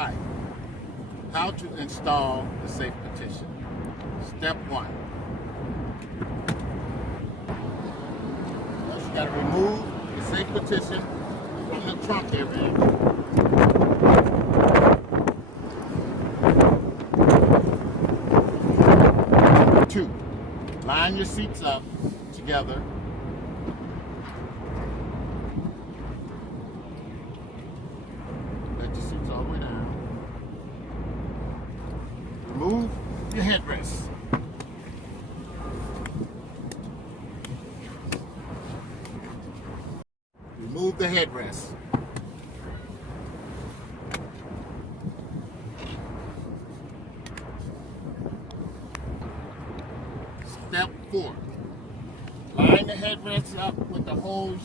Hi, how to install the safe partition. Step 1. First, you got to remove the safe partition from the trunk area. Two, line your seats up together. Let your seats all the way down. Remove your headrest. Remove the headrest. Step 4. Line the headrest up with the holes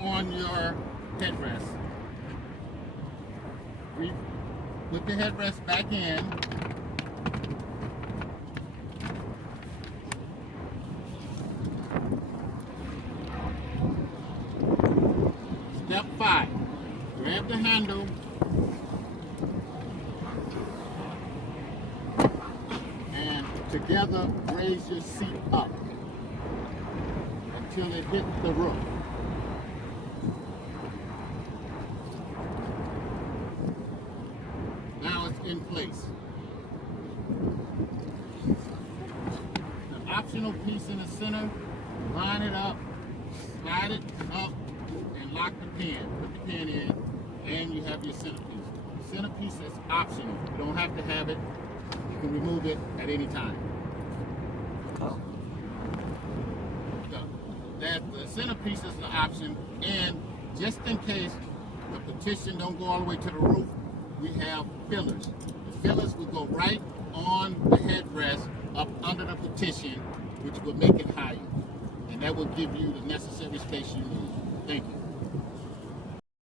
on your headrest. Put the headrest back in. Step 5. Grab the handle and together raise your seat up until it hits the roof. Now it's in place. The optional piece in the center, line it up, slide it up, and lock the pin. Put the pin in, and you have your centerpiece. The centerpiece is optional. You don't have to have it. You can remove it at any time. Oh. The centerpiece is the option, and just in case the partition don't go all the way to the roof, we have fillers. The fillers will go right on the headrest up under the partition, which will make it higher. And that will give you the necessary space you need. Thank you.